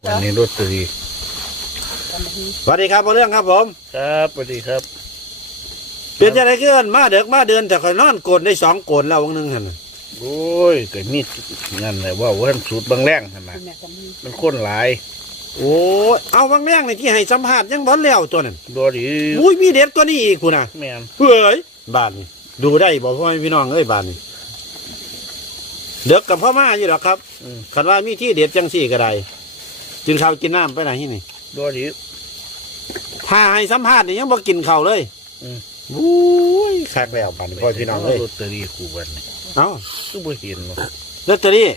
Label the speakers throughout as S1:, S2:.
S1: อันนี้รถตรี
S2: สวัสดีครับพ่อเรื่องครับผม
S1: ครับสวัสดีครับ
S2: เป็นจะไรเกินมาเด็กมาเดินแต่ก็นอนโกนได้2 โกนแล้ววันนึงหัน
S1: โอ้ยก็มีนั่นแหละว่าสูตรบางแรงขนาดมันข้นหลาย
S2: โอ้เอาบางแรงในที่ให้สัมภาษณ์ยังบอลแล้วตัวนั้น
S1: ดูดิ
S2: อุ้ยมีเด็ดตัวนี้อีกคุณนะ
S1: แม่น
S2: เฮ้ยบ้านนี่ดูได้บอกพ่อแม่พี่น้องเอ้ยบ้านนี่เด็กกับพ่อมาอยู่หรอกครับคันว่ามีที่เด็ดจังสี่ก็ได้กินข้าวกินน้ำไปไหนที่นี่
S1: ดูดิ
S2: ถ้าให้สัมภาษณ์นี่ยังบอกกินข้าวเลยอุ้ยคักแล้วบ้านนี่พ่อพี่น้องเอ้ย
S1: รถตรีคู่บันนี่
S2: เอ้า
S1: ก็บ่เห็นหรอก
S2: ลอตเตอรี่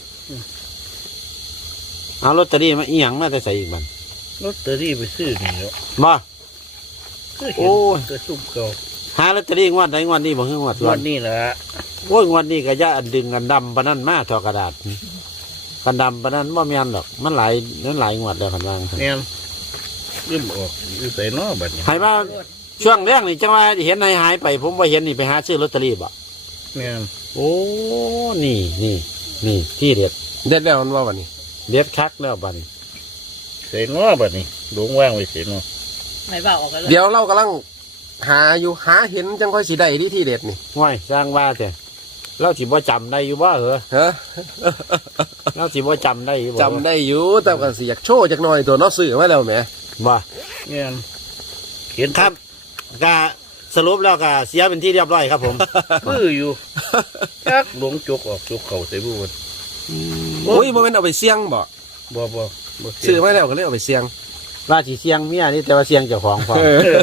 S2: เอาลอตเตอรี่มาอีหยังมาแต่ใส่อีกบัน
S1: รถตรีไปซื้อนี่แล้ว
S2: มา
S1: ก็เห็
S2: โอ้
S1: น
S2: ย
S1: ก็ซุ่มเก่า
S2: หาลอตเตอรี่งวดไหนงวดนี้บ่คืองวด
S1: วันนี้แหละ
S2: โอ้ยงวดนี้ก็อย่าอันดึงกันดำปะนั่นมาถอกระดาษกันดำปะนั่นบ่แม่นหรอกมันหลายงวดแล้วกันวาง
S1: แม่นลืมออกอยู่ใส่นอบัดนี้
S2: ให้มาช่วงแรกนี่จังว่าเห็นหายไป ผมว่าเห็นนี่ไปหาซื้อลอตเตอรี่บ่
S1: แม่น
S2: โอ้นี่ที่เด็ด
S3: เด็ดแล้วมันว่าวันนี้
S2: เด็ดคักแล้วบัดนี้
S1: ใส่นอบัดนี้หลงว่างไว้ใส่นอ
S4: ไม่เบาออกกันเลย
S3: เดี๋ยวเรากำลังหาอยู่หาเห็นจังค่อยสีได้ที่เด็ดนี่
S2: ห้วยสร้างว่าแต่เราสิบ่จำได้อยู่บ่เหรอ
S3: ฮะ
S2: เราสิบ่จำได้อยู่บ่
S3: จำได้อยู่แต่ก็สิอยากโชว์จักหน่อยตัวเน้อสื่อมาแล้วแหม
S2: บ่
S1: แม่นเห็น
S2: ครับก็สรุปแล้วก็เสียเป็นที่เรียบร้อยครับผม
S1: คืออยู่จักหลงจกออกจกเข่าใส่บุ้น
S3: โอ้ยโมเมนต์เอาไปเสี่ยงบ่
S1: บ่
S3: สื่อมาแล้วก็เลยเอาไปเสี่ยง
S2: ว่าสิเสียงเมียนี่แต่ว่าเสียงเจ้าของพอ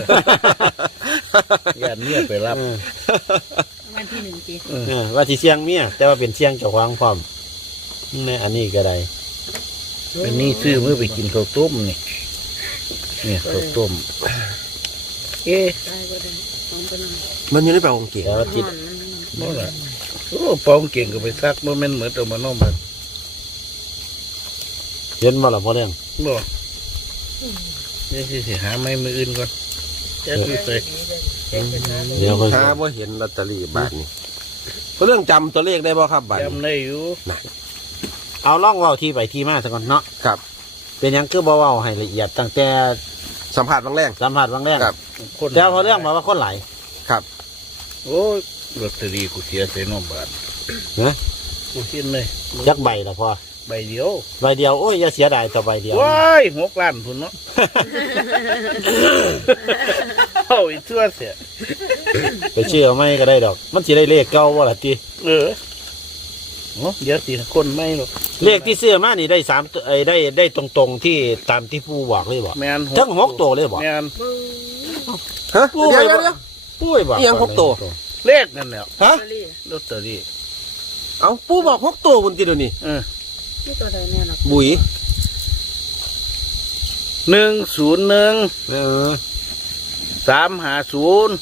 S1: ญาติเมียไปรับ
S4: วันที่1จี
S2: ว่าสิเสียงเมียแต่ว่าเป็นเสียงเจ้าของพร้อมนี่อันนี้ก็ได้
S1: อันนี้ซื้อเมื่อไปกินข้าวต้มนี่ข้าวต้มเอ๊ะ
S4: ได้ก็ได้พร้อมกันหน่อย
S3: มันอยู่ในแปลงเก่ง
S2: แต่ว่าจิต
S1: นั่นแหละโอ้ปองเก่งก็ไปซักโมเมนต์เหมือนเอามานอกมา
S2: เห็นบ่ล่ะพ่อเรื่อง
S1: บ่นี่สิหาไม้มืออื่นก่อนจะดูใส่
S2: เดี๋ยวก็
S3: หาบ่เห็นลอตเตอรี่บาทนี่เพราะเรื่องจำตัวเลขได้บ่ครับบาทนี้
S1: จำได้อยู่
S2: เอาล่องเว้าที่ไปที่มาซะก่อนเนาะ
S3: ครับ
S2: เป็นหยังคือบ่เว้าให้ละเอียดตั้งแต่
S3: สัมผัสบางแรง
S2: สัมภาษณ์บางแรก
S3: ครับ
S1: คน
S2: แต่พอเรื่องบอกว่าคนหลาย
S3: ครับ
S1: โอ้ยลอตเตอรี่กูเสียใส่นอกบ้าน
S2: นะ
S1: กูเห็นเลย
S2: จักใบละพอ
S1: ใบเดียว
S2: ใบเดียวโอ้ยอย่าเสียดายต่อใบเดียว
S1: ว้าย6 ล้านพุ่นเนาะ เอาอีกทั่วเสีย
S2: ไปเชื่อไม่ก็ได้ดอก มันสิได้เลขเก่าบ่ล่ะติ
S1: โอ้เดี๋ยวสิคนไม่หรอก
S2: เลขที่เสื้อมานี่ได้3ตัวได้ตรงๆที่ตามที่ผู้บอกเลยบ่
S1: แมน
S2: ทั้ง6ตัวเลยบ่
S1: แมน
S3: ฮะ
S2: ปุ้ย
S3: เดี๋ยว
S2: บ่
S3: เดี๋ยว
S2: ปุ้ยบ่
S3: อีหยัง6ตัว
S1: เลขนั่นแหละ
S3: ฮะ
S1: ลอตเตอรี่
S3: เอาปู่บอก6ตัวบนติเดี๋ยวนี้
S4: นี่ตัวใดแน่นอน
S3: บุ๋ย
S1: 101
S2: เออ
S1: 350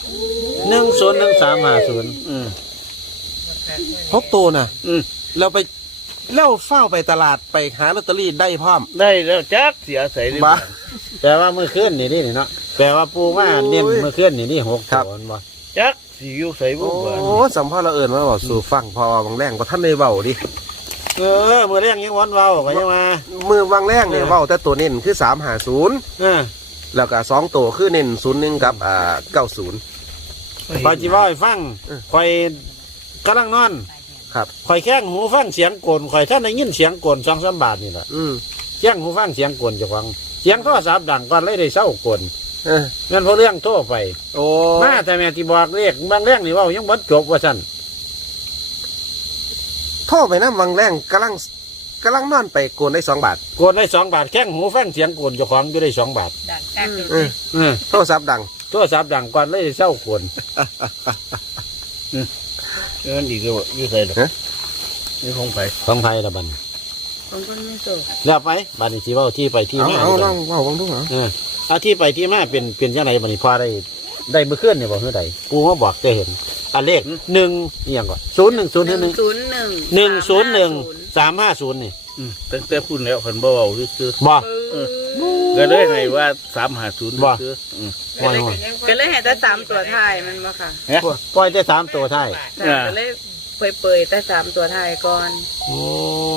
S2: 101350
S3: 6ตัวน่ะ
S1: อืม
S3: เราไปเล่าเฝ้าไปตลาดไปหาลอตเตอรี่ได้พร้อม
S1: ได้แล้วจักเสียใส่ดีก
S3: บ้า
S1: ว่า
S2: แปลว่ามื้อคืนนี่เนาะแปลว่าปู่มาเน้นมื้อคืนนี่6
S3: ครับ
S2: ตัวบ่
S1: จักสิอยู่ใส่บุ้
S3: โอ้
S1: ง
S3: สัมภาษณ์เราเอิญมาบอกสู่ฟังพอบางแรงก็ท่านได้เบาดิ
S2: เออมื้อเรื่องยังวันเว้าก็ยังว่า
S3: มือบางแรงเนี่ยเบาแต่ตัวเน้นคือ350
S2: เออ
S3: แล้วก็2ตัวคือเน้น01กับ90
S2: พอจิเว้าให้ฟัง
S3: เออ
S2: ข่อยกำลังนอน
S3: ครับ
S2: ข่อยแข้งหูฟังเสียงโกนข่อยท่านได้ยินเสียงโกน2-3 บาทนี่แหละ
S3: อืม
S2: แข้งหูฟังเสียงโกนเจ้าของเสียงโทรศัพท์ดังก่อนเลยได้เศร้าโกน
S3: เออ
S2: งั้นเพราะเรื่องโทรไป
S3: โอ้
S2: มาแต่แม่ที่บอกเลขบางเรื่องนี่เว่ายังบ่จบว่าซั่น
S3: โทษไปนะบางแรงกำลังนอนไปโกนได้2 บาท
S2: โกนได้2 บาทแข้งหูฟังเสียงโกนเจ้าของอยู่ได้2 บาท
S4: ดังกัก
S3: เออ
S2: เออ
S3: โทรศัพท์ดัง
S2: โทรศัพท์ดังก่อนเลยได้เศร้าโกน
S1: อีกแล้วอยู่ใส่หรอกนี่ของไผ
S2: ของไทยละบัด
S4: ของคนไม่โต
S2: แล้วไปบัดนี้สิเว้าที่ไปที่
S3: เอา
S2: มา
S3: เอา
S2: นี่
S3: ล
S2: บั
S3: อ
S2: ด
S3: ง
S2: นี้
S3: เว้าบางดูเหรอ
S2: เออเอาที่ไปที่มาเป็นจังไดบัดนี้พอได้มื้อคืนนี่บ่คือใดกูมาบอกได้เห็นอันเลข1อีหยังก่อน010 101 350นี่
S1: ตั้งแต่พูดแล้วคนบ่เอาซื้อ
S2: บ่
S1: ก็เลยให้ว่า350
S2: บ่
S1: ซื้อ
S2: ว่าว่า
S4: ก็เลยเห็นแต่3ตัวท้ายมันบ่ค่ะ
S2: ปล่อยแต่3ตัวท้าย
S4: ก็เลยเปยๆแต่3ตัวท้ายก่อน
S2: โอ้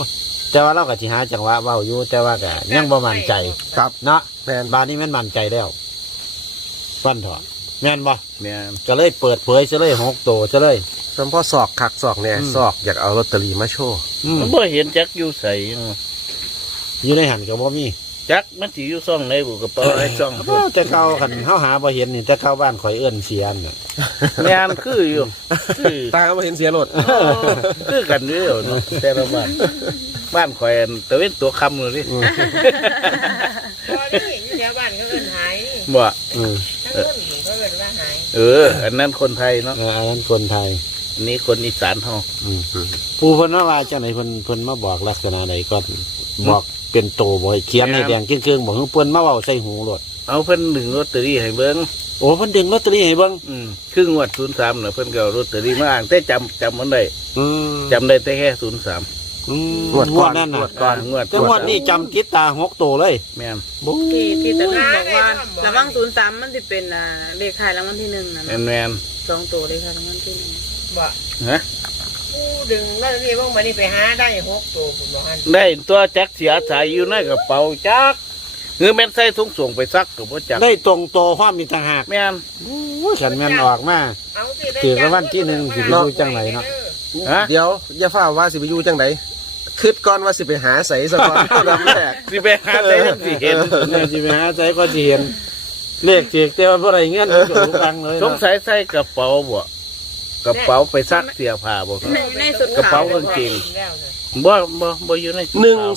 S2: แต่ว่าเราก็สิหาจังหวะเว้าอยู่แต่ว่าก็ยังบ่มั่นใจ
S3: ครับ
S2: เนาะ
S3: แม่น
S2: บ้านนี้แม่นมั่นใจแล้วฟันเถอะแม่นบ่
S1: แม่น
S2: ก็เลยเปิดเผยซะเลย6ตัวซะเลย
S3: สมพ่อศอกคักศอกเนี่ย
S2: อืม
S3: ศอกอยากเอาลอตเตอรี่มาโชว์
S1: มันบ่เห็นจักอยู่ใส่
S2: อยู่ในหันก็บ่มี
S1: จักมันสิอยู่ซ่องไหนบุกระเป๋าไอ้ซ่อง
S2: แต่เก่าคันเฮาหาบ่เห็นนี่แต่เก่าบ้านข่อยเอิ้นเสียนน่ะ
S1: แม่นคืออยู่คือ
S3: ตาก็มาเห็นเสียรถ
S1: คือกันอยู่เนาะแต่ละบ้านข่อยอันตะเว้นตัวคำเลยดิ
S5: พอนี่อยู่แถวบ้านก็เอิ้นหายนี่
S1: บ่
S2: อืม
S5: ทั้งเอิ้นนี่ก็เอิ้นว่าหาย
S1: อันนั้นคนไทยเนาะ
S2: อันนั้นคนไทย
S1: อันนี้คนอีสานเฮา
S2: อืมผู้เพิ่นว่าจังไหนเพิ่นมาบอกลักษณะใดก็บอกเป็นโตบ่ให้เขียนให้แดงเครื่องๆบอกเพิ่นมาเว้าใส่หูโลด
S1: เอาเพิ่นดึงลอตเตอรี่ให้เบิ่ง
S2: โอ้เพิ่นดึงลอตเตอรี่ให้เบิ่ง
S1: ครึ่งงวด03น่ะเพิ่นก็เอาลอตเตอรี่มาอ่างแต่จำมันได้
S2: อืม
S1: จำได้แต่แค่03
S2: อืม
S3: งวด
S2: ง
S3: ก่
S2: ว
S3: อ
S2: ด
S3: น
S2: นั่นน่ะ
S3: งวดก่อน
S1: งวด
S2: แต่งวดนี้จำติดตา6โตเลย
S1: แม่น
S2: บู๊
S4: ที่ตะลึงบอกว่าระวัง03มันสิเป็นเลขท้ายรางวัลที่1นะ
S1: แม่น
S4: 2ตัวเลขท้ายรางวัลที่1
S5: บ่
S1: ฮะ
S5: ผู้ดึงแล้วนี่พวกมันนี่ไปหาได้6ตัวคุณบ่ฮัน
S1: ได้ตัวจักเสียสายอยู่ในกระเป๋าจักหรือแม่นใส่ถุงส่งไปซักก็บ่จัก
S2: ได้ตรงโตความมีต่างหาก
S1: แม่น
S2: โอ้ยฉันแม่นออกมา
S5: เอาสิได้
S2: ถือว่าวันที่หนึ่งสิไปดูจังไหนเนาะ
S1: ฮะ
S3: เดี๋ยวอย่าฟ้าว่าสิไปอยู่จังไดคิดก่อนว่าสิไปหาใสซะก่อนอันดับแรก
S1: สิไปหาได้จังสิเห็น
S2: เนี่ยสิไปหาใจก็สิเห็นเลขเจีกแต่ว่าบ่ได้เงินก็รู้ฟังเลย
S1: สงสัยใส่กระเป๋าบ่กระเป๋าไปซักเสียผ้าบ่
S4: ในสุด
S1: กระเป๋ากางเกง
S5: แล้วนะ
S1: บ่อยู่ใน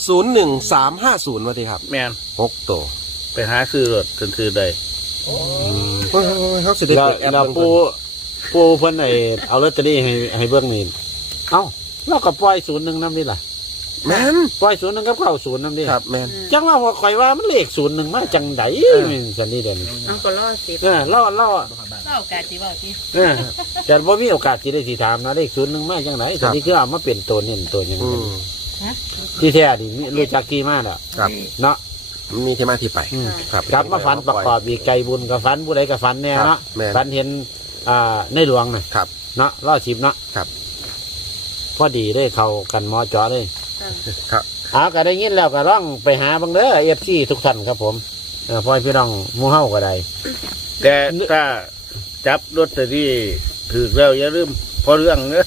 S3: 101350ว่าติครับ
S1: แม่น
S3: 6ตัว
S1: ไปหาซื้อรถซื้อได้
S3: เฮ้ยเขาสิได้
S2: เรา
S3: เปิดแอป
S2: เรา
S3: เบิ่ง
S2: ปูเพิ่นเอาลอตเตอรี่ให้เบิ่งนี่เอ้าเราก็ปล่อย01นำนี่ล่ะ
S3: แม่น
S2: ปล่อย01กับ90นำนี่
S3: ครับแม่น
S2: จังว่าข่อยว่ามันเลข01มาจังได๋มันสันนี่เด่น
S4: เอาก็รอ10
S2: เรา
S5: เล่ากาสิเว้าติ
S2: แต่บ่มีโอกาสที่ได้สิถามนะเลข01มาจังได๋สันนี่คือเอามาเป็นตัวเน้นตัวหยัง
S3: อืม
S2: ที่แท้นี่รู้จักที่มาแล้ว
S3: ครับ
S2: เนาะ
S3: มันมีที่มาที่ไป
S2: อืม
S3: ครับ
S2: กลับมาฝันประกอบอีกไก่บุญกับฝันผู้ใดกับฝันแน่เนาะ
S3: แม่น
S2: ฝันเห็นในหลวงน่ะ
S3: ครับ
S2: เนาะล่อชิบเนาะ
S3: ครับ
S2: พอดีได้เข้ากันหมอจอเลย
S3: ครับ
S2: ก็ได้ยินแล้วก็ร้องไปหาบังเด้อFCทุกท่านครับผมพ่อพี่น้องหมู่เฮาก็ได้
S1: แต่ถ้าจับลอตเตอรี่ถูกแล้วอย่าลืมพอเรื่องเนอะ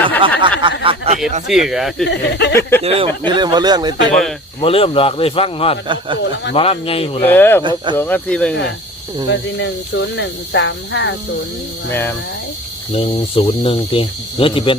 S1: FC ก็
S3: นี่เรื่องมาเรื่องเลยติ
S2: บ่เริ่มดอกได้ฟังฮอดหมอลำใหญ่พุ่นล่ะ
S1: หมดตัวก็ทีนึงน่ะ
S4: ก็สิ1011350
S1: แม่น
S2: 101ติเนื้อสิเป็น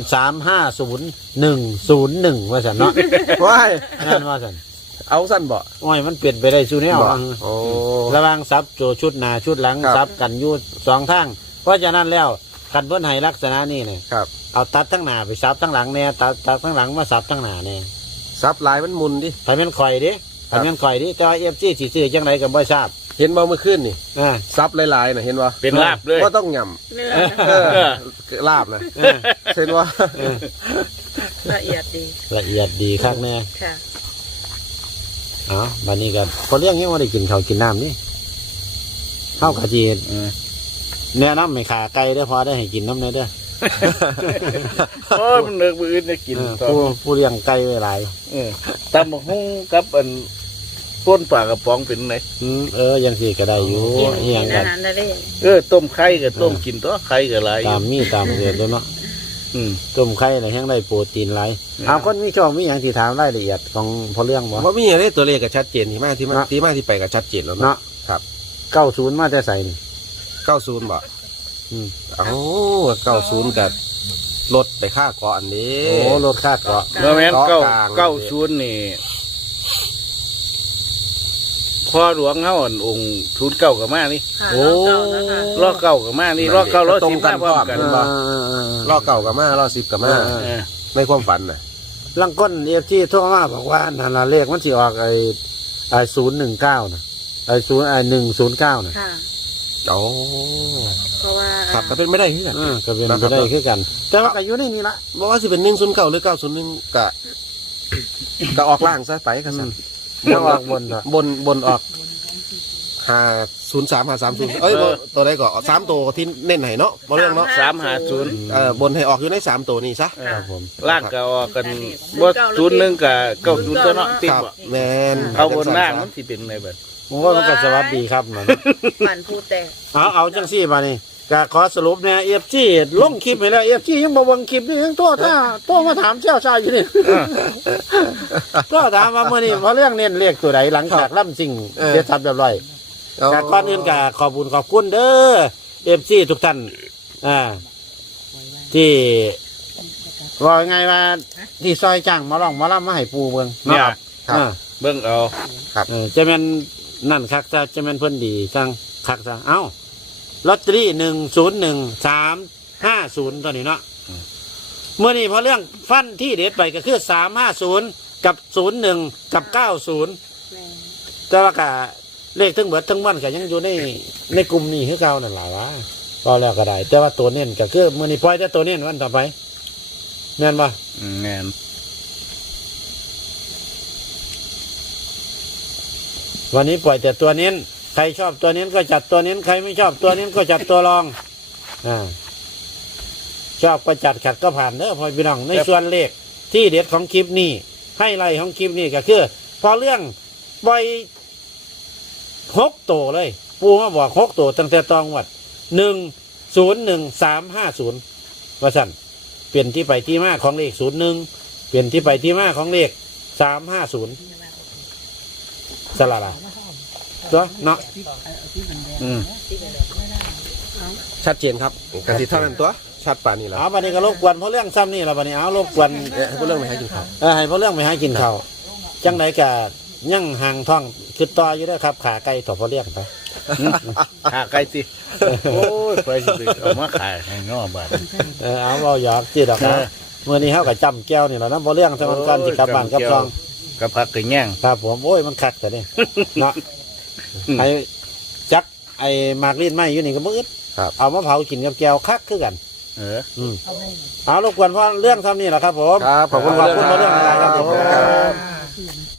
S2: 350101ว่าซั่นเนาะ
S3: ว้าย
S2: นั่นว่าซั่น
S3: เอาสั้นบ่
S2: โอ้ยมันเปลี่ยนไปได้ซุแนว
S3: บ่
S2: อะ
S3: โอ้
S2: ระหวังซับโจชุดหน้าชุดหลัง
S3: ครับ
S2: ซับกันอยู่สองทางเพราะฉะนั้นแล้วกันเพิ่นให้ลักษณะนี้เนี่ย
S3: ครับ
S2: เอาตัดทั้งหน้าไปซับทั้งหลังเนี่ยตัดทั้งหลังมาซับทั้งหน้าเนี่ย
S3: ซับลายมันมุนดิ
S2: ถ้าแม่นข่อยดิถ้าแม่นข่อยดิแต่ว่า FC สิซื้อจังไดก็บ่ทราบ
S3: เห็นบ่เมื่อคืนนี่
S2: อ่า
S3: ซับหลายๆน่ะเห็นบ่
S1: เป็นลาบเลย
S3: ก็ต้องหย่
S4: เนื้อ
S3: ำลาบนะ
S2: เออ
S3: เห็นว่า
S2: เออ
S4: ละเอียดดี
S2: ละเอียดดีคักแน่
S4: ค่ะ
S2: เอาบัดนี้ก็พอเลี้ยงยังบ่ได้กินข้าวกินน้ำนี่เฮากะสิแนะนำให้ขาไก่เด้อพอได้ให้กินน้ำเด้อเด้อ
S1: โอ้ยมันเลิกมืออื่นจะกินต่อ
S2: ผู้เลี้ยงไก่ไว้หลาย
S1: ตำบักหุ่งกับอันต้นปลากระป๋องเป็นไง
S2: ยังสิก็ได้อยู่
S4: กิน
S2: อีหยังกั
S4: อาน หารทะเล
S1: ต้มไข่กับต้มกินตัวไข่กับหลายอ
S2: ตา
S1: ยู่
S2: มมีตามเดือนแล้วเนาะ
S1: อืม
S2: ต้มไข่น่ะแห้งได้โปรตีนหลายเอาคนมีช่องมีหยังที่ถามรายละเอียดของพอเรื่องบ่
S3: ว่ามีอะไรตัวเลขก็ชัดเจนที่มาที่ไปก็ชัดเจนแล้วเนาะ
S2: เนาะ
S3: ครับ
S2: 90มาแต่ใส่นี่
S3: 90บ่
S2: อืม
S3: เอ้า90กับรถไปค่าเกาะอันนี้
S2: โอ้รถคาดเกาะ
S1: เมื่อแม่น
S3: เกาะกลาง
S1: เก้าศูนย์นี่พ่อหลวงเฮาอันองค์ศูนย์เก้ากับมานี่
S4: ค่ะ
S2: โอ้
S4: รอบเก่านะคะ
S1: รอเก้ากับมานี่รอเก้ารอ
S3: ตร
S1: สิ
S3: ง
S1: บ
S3: กั
S1: มาน พร้อมกัน
S3: พร้อม รอบเก่ากับมารอบ10กับมา
S1: เออ
S3: ในความฝันน่ะ
S2: ลังก้นFCโทรมาบอกว่านั่นล่ะเลขมันสิออกไอ้019น่ะไอ้109น่ะ
S4: ค่ะ
S3: โอ้
S4: เพราะว่า
S3: ครับก็เป็นไม่ได้คือกัน
S2: ก็เป็นไปได้คือกัน แต่ว่าก็อยู่ในนี้ละ
S3: บอกว่าสิเป็น109หรือ901ก็ออกล่างซะไปก็สั่น
S2: บ่ออกบนเถอะ
S3: บนออก 503 530เอ้ยบ่ตัวใดก็3ตัวที่เน้นให้เนาะบ่เรื่องเนาะ
S1: 350
S3: บนให้ออกอยู่ใน3ตัวนี้ซะ
S2: ครับผม
S1: ล่างก็ออกกันบ่01กับ90ตัวเนาะติด
S3: ครับ
S1: บ่
S3: แม่น
S1: เอาบนล่างมันสิเป็นไงเบิด
S2: ผมว่ามันก็สวัสดีครับมัน
S4: มันพูดแต่
S2: เอาจังซี่มานี่ก็ขอสรุปเนี่ยเอฟซีลงคลิปไปแล้วเอฟซียังบ่เบิ่งคลิปนี่ยังโทษมาถามเจ้าชายอยู่นี่ก็ถามว่ามื้อนี้เพราะเรื่องเน้นเลขตัวใดหลังจากล่ำสิ่งเสร็จสับเรียบร้อยแต่ก่อนอื่นก็ขอบคุณขอบคุณเด้อเอฟซีทุกท่านที่ว่าไงว่าที่ซอยจ้างมาลองมาล่ำมาให้ปูเบิ่ง
S1: เนี่ย
S2: เนาะ
S3: ครับ
S1: เบิ่งเอา
S2: จะแม่นนั่นคักซะจะแม่นเพิ่นดีจังคักซะเอ้าลอตเตอรี่101350ตัวนี้เนาะเมื่อนี้พอเรื่องฟันที่เด็ดไปก็คือ350กับ01กับ90แต่ว่าก็เลขทั้งเบิดทั้งมวลก็ยังอยู่ในกลุ่มนี้คือเก่านั่นล่ะวะพอแล้วก็ได้ แต่ว่าตัวเน้นก็คือมื่อนี้ปล่อยแต่ตัวเน้นวันต่อไปแม่นบ่
S1: แม่น
S2: วันนี้ปล่อยแต่ตัวเน้นใครชอบตัวเน้นก็จัดตัวเน้นใครไม่ชอบตัวเน้นก็จัดตัวรองชอบก็จัดขัดก็ผ่านเด้อพอพี่น้องในส่วนเลขที่เด็ดของคลิปนี้ให้ไล่ของคลิปนี้ก็คือพอเรื่องปล่อย6ตัวเลยปูมาบอก6ตัวตั้งแต่ตองวัด101350ว่าสั่นเปลี่ยนที่ไปที่มาของเลข01เปลี่ยนที่ไปที่มาของเลข350สละละตัวเนาะ
S3: ชัดเจนครับกสิเท่านั้นตัวชัดป่านนี้แล้ว
S2: เอาบันนี้ก็รบกวนเพราะเรื่องซ้ำนี่เราบันนี้เอารบกวน
S3: ให้ผู้เรื่องไปให้กินข้าว
S2: ให้เพราะเรื่องไปหากินข้าวจังไหนกะยั่งห่างท้องคือต่ออยู่ด้วยครับขาไก่ต่อเพราะเรื่องไป
S1: ขาไก่สิโอ้ยไปสิเอามาขายให้งอบาด
S2: เอาเราหยอกจีดอกนะเมื่อนี้เขากับจำแก้วนี่แหละนะเพราะเรื่องสมันกันที่กลับบ้านกลับซอง
S1: กับผักกระแย่ง
S2: ครับผมโอ้ยมันคักแต่เนี่ยเนาะไอ้จักไอ้หมากลิ้นไม้อยู่นี่ก็มืดเอามาเผากินกับแก้วคักคือกันเอารบกวนเพราะเรื่องทำนี่แหละครับผม
S3: ครับขอบคุณ
S2: เพราะเรื่องอะไรครับผม